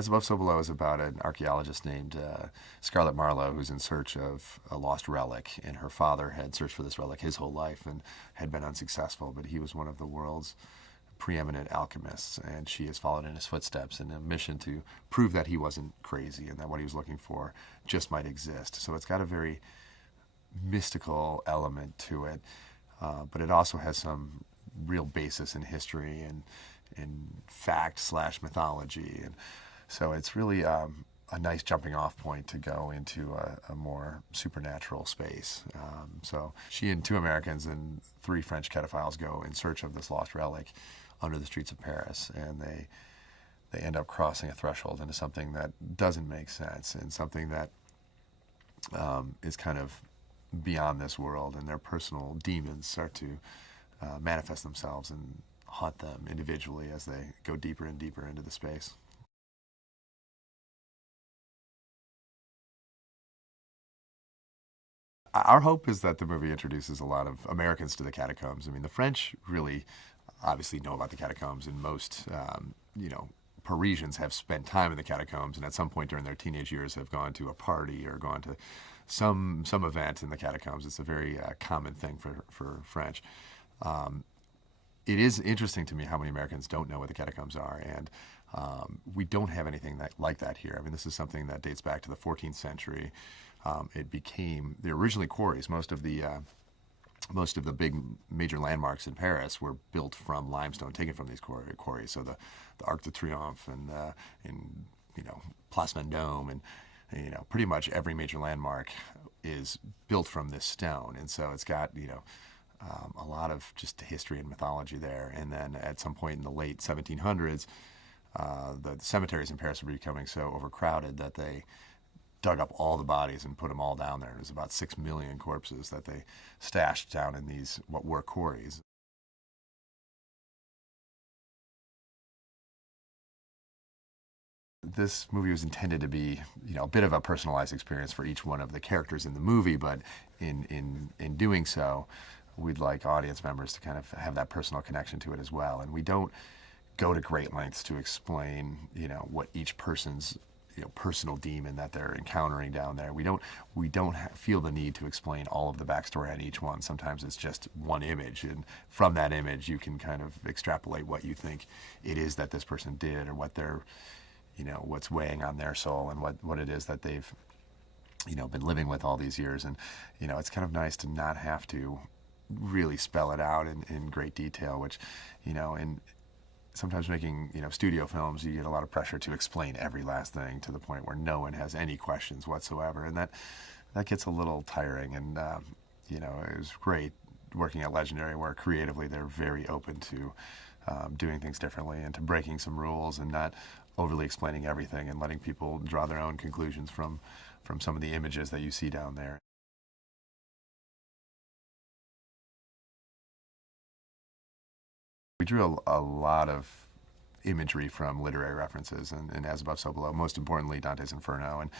As Above, So Below is about an archaeologist named Scarlett Marlowe who's in search of a lost relic, and her father had searched for this relic his whole life and had been unsuccessful, but he was one of the world's preeminent alchemists, and she has followed in his footsteps in a mission to prove that he wasn't crazy and that what he was looking for just might exist. So it's got a very mystical element to it, but it also has some real basis in history and in fact/mythology, and so it's really a nice jumping off point to go into a more supernatural space. So she and two Americans and three French cataphiles go in search of this lost relic under the streets of Paris, and they end up crossing a threshold into something that doesn't make sense, and something that is kind of beyond this world, and their personal demons start to manifest themselves and haunt them individually as they go deeper and deeper into the space. Our hope is that the movie introduces a lot of Americans to the catacombs. I mean, the French really obviously know about the catacombs, and most, Parisians have spent time in the catacombs, and at some point during their teenage years have gone to a party or gone to some event in the catacombs. It's a very common thing for French. It is interesting to me how many Americans don't know what the catacombs are, and we don't have anything like that here. I mean, this is something that dates back to the 14th century. It became, they're originally quarries. Most of the big major landmarks in Paris were built from limestone taken from these quarries. So the Arc de Triomphe and Place Vendôme, and pretty much every major landmark is built from this stone. And so it's got a lot of just history and mythology there. And then at some point in the late 1700s, the cemeteries in Paris were becoming so overcrowded that they dug up all the bodies and put them all down there. There's about 6 million corpses that they stashed down in these, what were quarries. This movie was intended to be, a bit of a personalized experience for each one of the characters in the movie, but in doing so, we'd like audience members to kind of have that personal connection to it as well. And we don't go to great lengths to explain, what each person's personal demon that they're encountering down there. We don't feel the need to explain all of the backstory on each one. Sometimes it's just one image, and from that image you can kind of extrapolate what you think it is that this person did, or what they're, what's weighing on their soul, and what it is that they've, been living with all these years. And it's kind of nice to not have to really spell it out in great detail, which, and sometimes making studio films, you get a lot of pressure to explain every last thing to the point where no one has any questions whatsoever, and that gets a little tiring. And it was great working at Legendary, where creatively they're very open to doing things differently and to breaking some rules and not overly explaining everything, and letting people draw their own conclusions from some of the images that you see down there. We drew a lot of imagery from literary references, and As Above, So Below, most importantly Dante's Inferno, and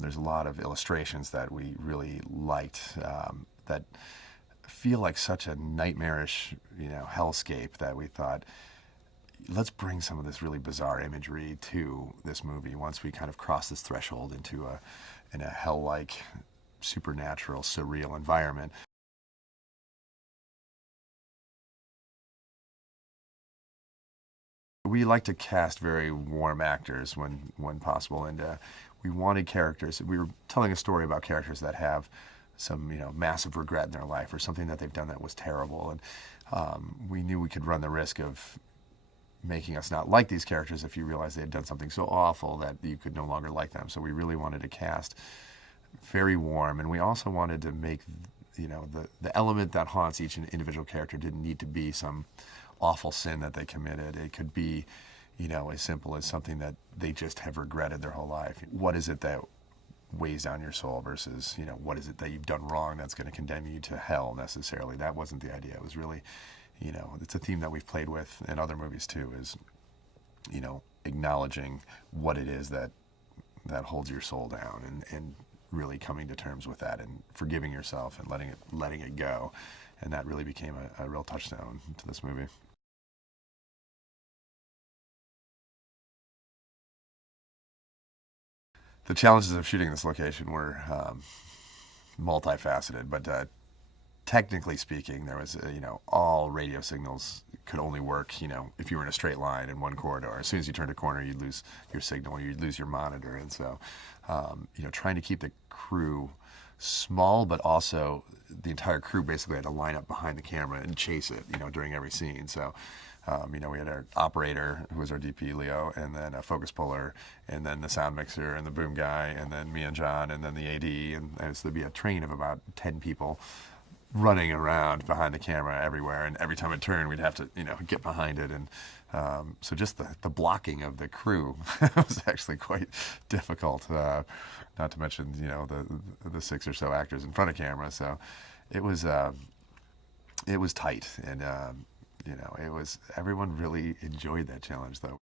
there's a lot of illustrations that we really liked that feel like such a nightmarish hellscape, that we thought, let's bring some of this really bizarre imagery to this movie once we kind of cross this threshold into a hell-like, supernatural, surreal environment. We like to cast very warm actors when possible, and we wanted characters. We were telling a story about characters that have some massive regret in their life, or something that they've done that was terrible, and we knew we could run the risk of making us not like these characters if you realized they had done something so awful that you could no longer like them. So we really wanted to cast very warm, and we also wanted to make the element that haunts each individual character didn't need to be some awful sin that they committed. It could be, as simple as something that they just have regretted their whole life. What is it that weighs down your soul versus, what is it that you've done wrong that's going to condemn you to hell necessarily? That wasn't the idea. It was really, it's a theme that we've played with in other movies too, is, acknowledging what it is that holds your soul down, and really coming to terms with that, and forgiving yourself and letting it go. And that really became a real touchstone to this movie. The challenges of shooting this location were multifaceted, but technically speaking, there was, all radio signals could only work, if you were in a straight line in one corridor. As soon as you turned a corner, you'd lose your signal, or you'd lose your monitor. And so, trying to keep the crew small, but also the entire crew basically had to line up behind the camera and chase it, during every scene. So, we had our operator, who was our DP, Leo, and then a focus puller, and then the sound mixer, and the boom guy, and then me and John, and then the AD, and so there'd be a train of about 10 people running around behind the camera everywhere, and every time it turned, we'd have to, get behind it, and so just the blocking of the crew was actually quite difficult. Not to mention, the 6 or so actors in front of camera. So it was tight, and everyone really enjoyed that challenge, though.